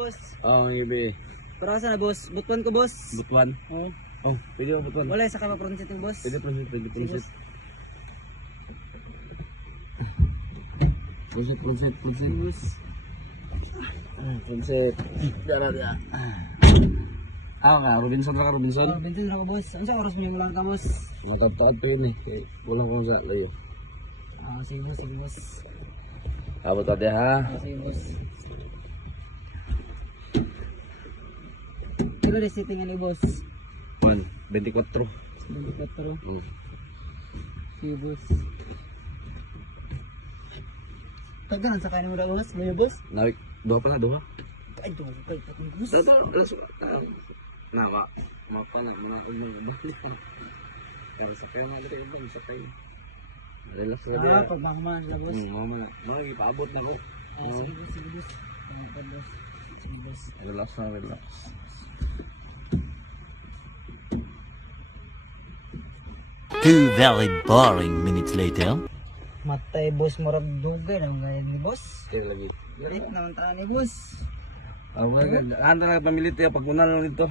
boss. Oo, ang ibi. Para sa na, boss. Butuan ko, boss. Butuan. Oo. Oh, pwede mo butuan. Wala, saka ma-pronsit yung boss. Pwede pronsit, pwede pronsit. Pronsit, pronsit, pronsit. Boss. Pronsit. Dara, dara. Ka, Robinson ka, Robinson. Oh, Benson na ko, boss. Ano sa oras mo yung ulang ka, boss? Mataptaad pa yun eh. Kaya kulang ko sa layo. Sige, boss. Sige, boss. Abot natin ha. Sige, boss. Kilo na sitting ni boss. 1, 24. 24. Sige, boss. Tagalan sa kain mo na, boss. Ngayon, boss. Nawik, duha pa na, duha. Ay, doon ko kayo pati, boss. Dato, nawa. Mapanag, mapanag. Kaya sa kaya nga dito ibang sa kaya. Relax na dia. Pag makaman sila, boss. Mama, paabot na ko. Sige, boss. Sige, boss. Boss. Sige, boss. Relax na, relax. Two very boring minutes later. Matay, boss. Marag dugay na mga ganyan ni boss. Kaya lagi. Galit naman tayo ni boss. Anda na pamilya tayo pag unal lang dito.